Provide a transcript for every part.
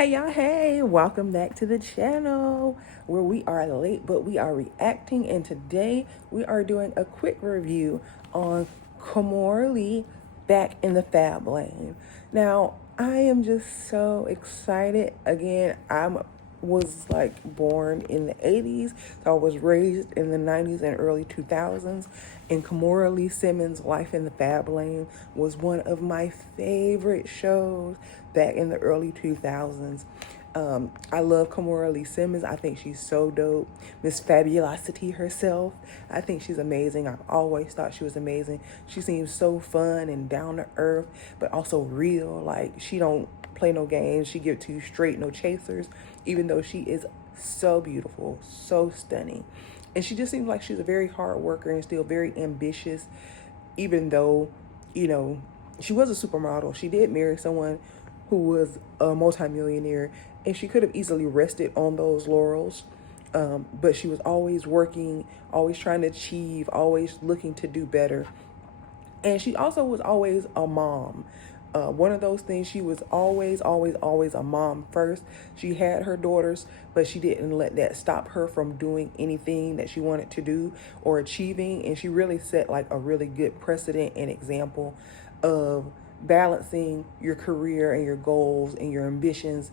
Hey y'all, hey, welcome back to the channel where we are late but we are reacting, and today we are doing a quick review on Kimora back in the fab lane. Now, I am just so excited. Again, was like born in the 80s, so I was raised in the 90s and early 2000s, and Kimora Lee Simmons' Life in the Fab Lane was one of my favorite shows back in the early 2000s. I love Kimora Lee Simmons. I think she's so dope. Miss Fabulosity herself. I think she's amazing. I've always thought she was amazing. She seems so fun and down to earth, but also real. Like, she don't play no games. She give it to you straight, no chasers, even though she is so beautiful, so stunning. And she just seems like she's a very hard worker and still very ambitious, even though, you know, she was a supermodel. She did marry someone who was a multimillionaire, and she could have easily rested on those laurels. But she was always working, always trying to achieve, always looking to do better. And she also was always a mom. One of those things, she was always a mom first. She had her daughters, but she didn't let that stop her from doing anything that she wanted to do or achieving. And she really set like a really good precedent and example of balancing your career and your goals and your ambitions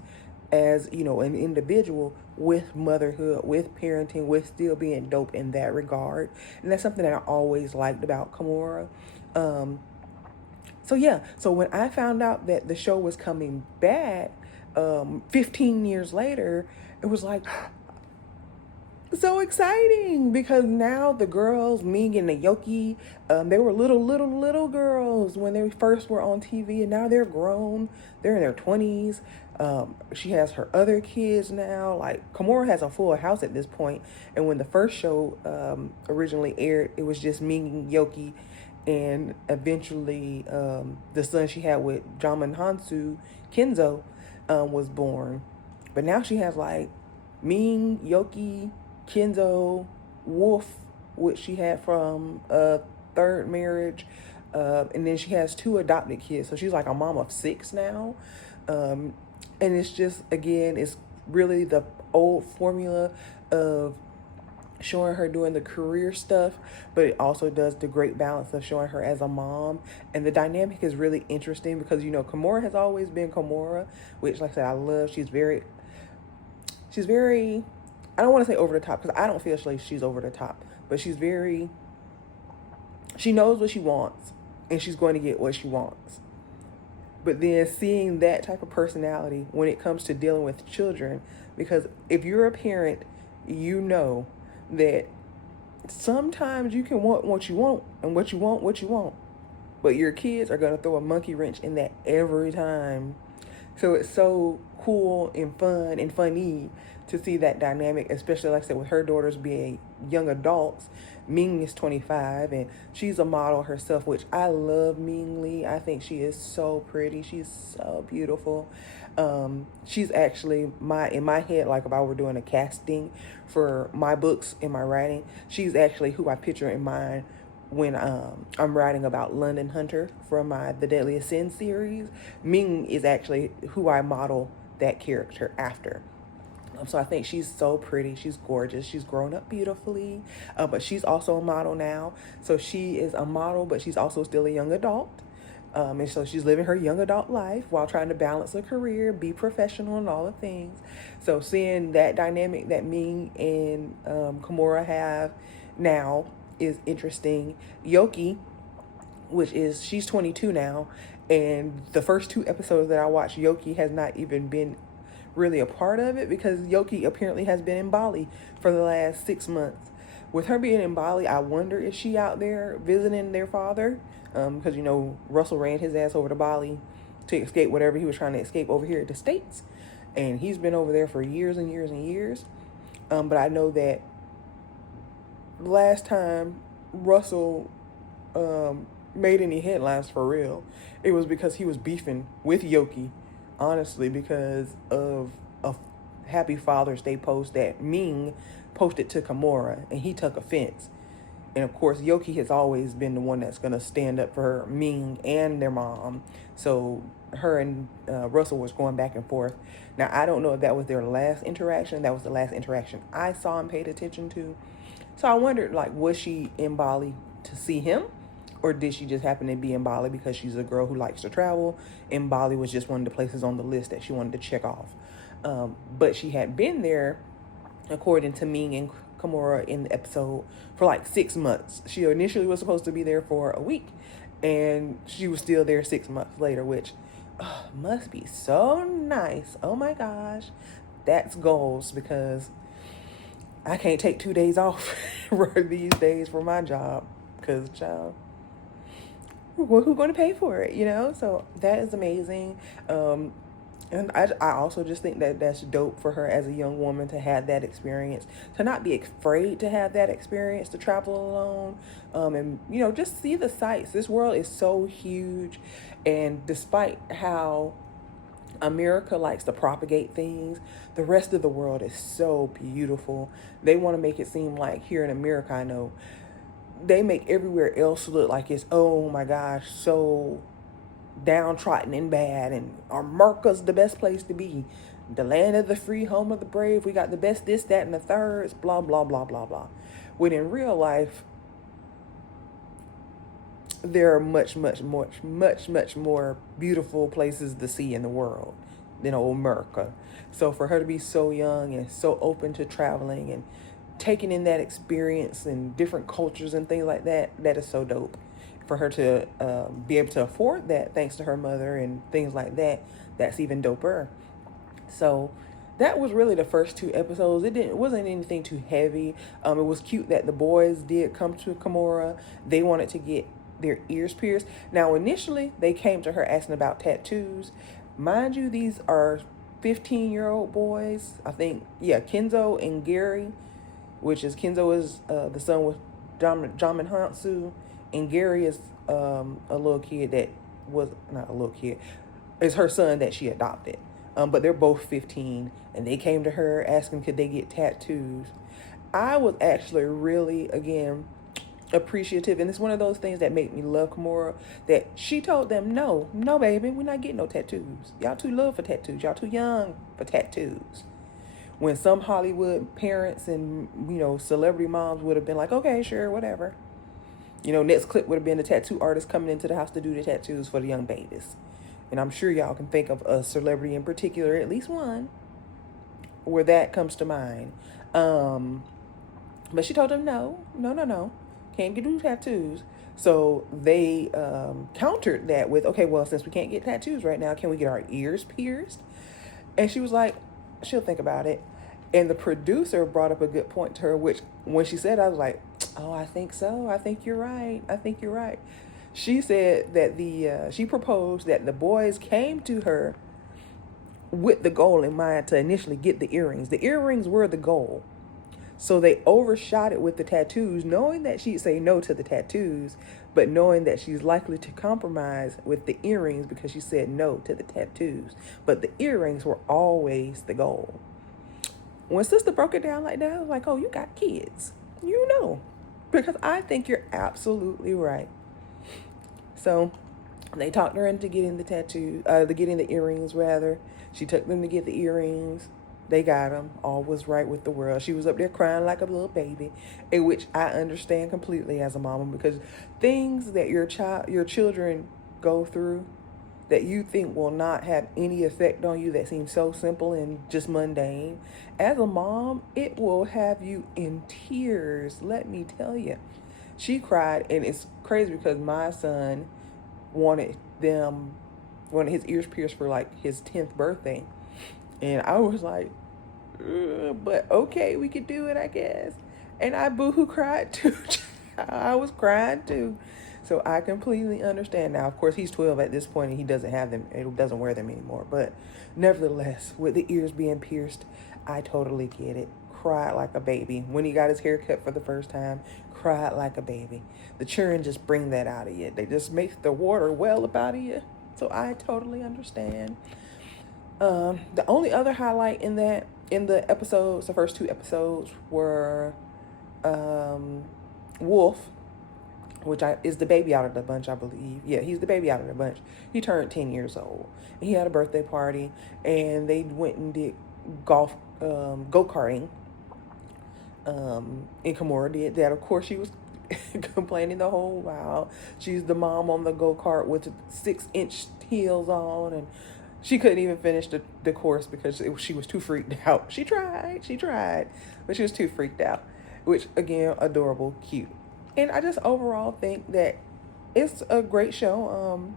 as, you know, an individual with motherhood, with parenting, with still being dope in that regard. And that's something that I always liked about Kimora. So yeah, so when I found out that the show was coming back 15 years later, it was like so exciting, because now the girls, Ming and Naoki, they were little girls when they first were on TV, and now they're grown. They're in their 20s. She has her other kids now. Like, Kimora has a full house at this point. And when the first show originally aired, it was just Ming and Yoki, and eventually the son she had with Jamin Hansu, Kenzo, was born. But now she has like Ming, Yoki, Kenzo, Wolf, which she had from a third marriage, and then she has two adopted kids. So she's like a mom of six now. And it's just, again, it's really the old formula of showing her doing the career stuff, but it also does the great balance of showing her as a mom. And the dynamic is really interesting because, you know, Kimora has always been Kimora, which, like I said, I love. She's very, I don't want to say over the top, because I don't feel like she's over the top, but she knows what she wants, and she's going to get what she wants. But then seeing that type of personality when it comes to dealing with children, because if you're a parent, you know that sometimes you can want what you want and what you want, but your kids are going to throw a monkey wrench in that every time. So it's so cool and fun and funny to see that dynamic, especially, like I said, with her daughters being young adults. Ming is 25 and she's a model herself, which I love Ming Lee. I think she is so pretty. She's so beautiful. She's actually in my head, like if I were doing a casting for my books and my writing, she's actually who I picture in mind when I'm writing about London Hunter from my The Deadliest Sin series. Ming is actually who I model that character after. So I think she's so pretty. She's gorgeous. She's grown up beautifully, but she's also a model now. So she is a model, but she's also still a young adult. And so she's living her young adult life while trying to balance a career, be professional, and all the things. So seeing that dynamic that Ming and Kimora have now is interesting. Yoki, she's 22 now, and the first two episodes that I watched, Yoki has not even been really a part of it, because Yoki apparently has been in Bali for the last 6 months. With her being in Bali, I wonder if she out there visiting their father, because, you know, Russell ran his ass over to Bali to escape whatever he was trying to escape over here at the States, and he's been over there for years and years and years. But I know that last time Russell made any headlines for real, it was because he was beefing with Yoki, honestly, because of a Happy Father's Day post that Ming posted to Kimora, and he took offense. And of course, Yoki has always been the one that's going to stand up for Ming and their mom. So her and Russell was going back and forth. Now, I don't know if that was their last interaction. That was the last interaction I saw and paid attention to. So I wondered, like, was she in Bali to see him? Or did she just happen to be in Bali because she's a girl who likes to travel, and Bali was just one of the places on the list that she wanted to check off. But she had been there, according to Ming and Kimora in the episode, for like 6 months. She initially was supposed to be there for a week, and she was still there 6 months later, which must be so nice. Oh my gosh. That's goals, because I can't take 2 days off these days for my job, because, child, who's going to pay for it, you know? So that is amazing. And I also just think that that's dope for her as a young woman to have that experience, to not be afraid to have that experience, to travel alone, and, you know, just see the sights. This world is so huge, and despite how America likes to propagate things, the rest of the world is so beautiful. They want to make it seem like here in America, I know, they make everywhere else look like it's, oh my gosh, so downtrodden and bad, and America's the best place to be, the land of the free, home of the brave, we got the best this, that, and the thirds, blah blah blah blah blah. When in real life, there are much more beautiful places to see in the world than old America. So for her to be so young and so open to traveling and taking in that experience and different cultures and things like that, that is so dope. For her to be able to afford that thanks to her mother and things like that, that's even doper. So that was really the first 2 episodes. It wasn't anything too heavy. It was cute that the boys did come to Kimora. They wanted to get their ears pierced. Now, initially, they came to her asking about tattoos. Mind you, these are 15-year-old boys. I think, yeah, Kenzo and Gary, which is Kenzo is the son with Jamin Hansu, and Gary is a little kid that was not a little kid. It's her son that she adopted. But they're both 15, and they came to her asking could they get tattoos. I was actually really, again, appreciative, and it's one of those things that make me love Kimora, that she told them, no baby, we're not getting no tattoos. Y'all too little for tattoos. Y'all too young for tattoos. When some Hollywood parents and, you know, celebrity moms would have been like, okay, sure, whatever. You know, next clip would have been the tattoo artist coming into the house to do the tattoos for the young babies. And I'm sure y'all can think of a celebrity in particular, at least one, where that comes to mind. But she told them, no, can't do tattoos. So they countered that with, okay, well, since we can't get tattoos right now, can we get our ears pierced? And she was like, she'll think about it. And the producer brought up a good point to her, which when she said, I was like, oh, I think so. I think you're right. She said that she proposed that the boys came to her with the goal in mind to initially get the earrings. The earrings were the goal. So they overshot it with the tattoos, knowing that she'd say no to the tattoos, but knowing that she's likely to compromise with the earrings because she said no to the tattoos. But the earrings were always the goal. When sister broke it down like that, I was like, oh, you got kids. You know. Because I think you're absolutely right. So they talked her into getting the getting the earrings, rather. She took them to get the earrings. They got them. All was right with the world. She was up there crying like a little baby, in which I understand completely as a mama, because things that your children go through that you think will not have any effect on you, that seem so simple and just mundane, as a mom, it will have you in tears, let me tell you. She cried, and it's crazy because my son wanted his ears pierced for like his 10th birthday. And I was like, but okay, we could do it, I guess. And I boohoo cried too. I was crying too. So I completely understand. Now, of course, he's 12 at this point and he doesn't have them. He doesn't wear them anymore. But nevertheless, with the ears being pierced, I totally get it. Cried like a baby. When he got his hair cut for the first time, cried like a baby. The children just bring that out of you. They just make the water well up out of you. So I totally understand. The only other highlight in the episodes, the first 2 episodes, were Wolf, which is the baby out of the bunch, I believe. Yeah, he's the baby out of the bunch. He turned 10 years old. And he had a birthday party, and they went and did golf, go-karting. And Kimora did that. Of course, she was complaining the whole while. She's the mom on the go-kart with 6-inch heels on, and she couldn't even finish the course because she was too freaked out. She tried, but she was too freaked out, which, again, adorable, cute. And I just overall think that it's a great show.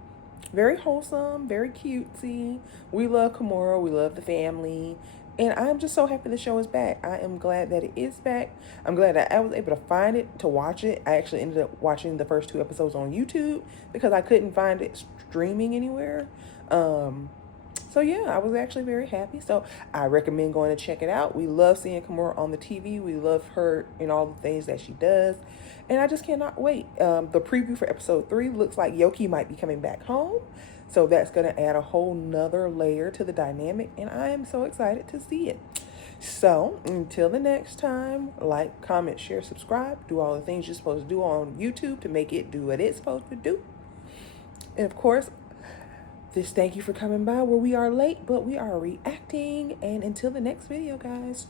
Very wholesome, very cutesy. We love Kimora. We love the family. And I'm just so happy the show is back. I am glad that it is back. I'm glad that I was able to find it, to watch it. I actually ended up watching the first 2 episodes on YouTube because I couldn't find it streaming anywhere. So yeah, I was actually very happy. So I recommend going to check it out. We love seeing Kimora on the TV. We love her in all the things that she does. And I just cannot wait. The preview for episode 3 looks like Yoki might be coming back home. So that's going to add a whole nother layer to the dynamic. And I am so excited to see it. So until the next time, like, comment, share, subscribe. Do all the things you're supposed to do on YouTube to make it do what it's supposed to do. And of course, just thank you for coming by where we are late, but we are reacting. And until the next video, guys.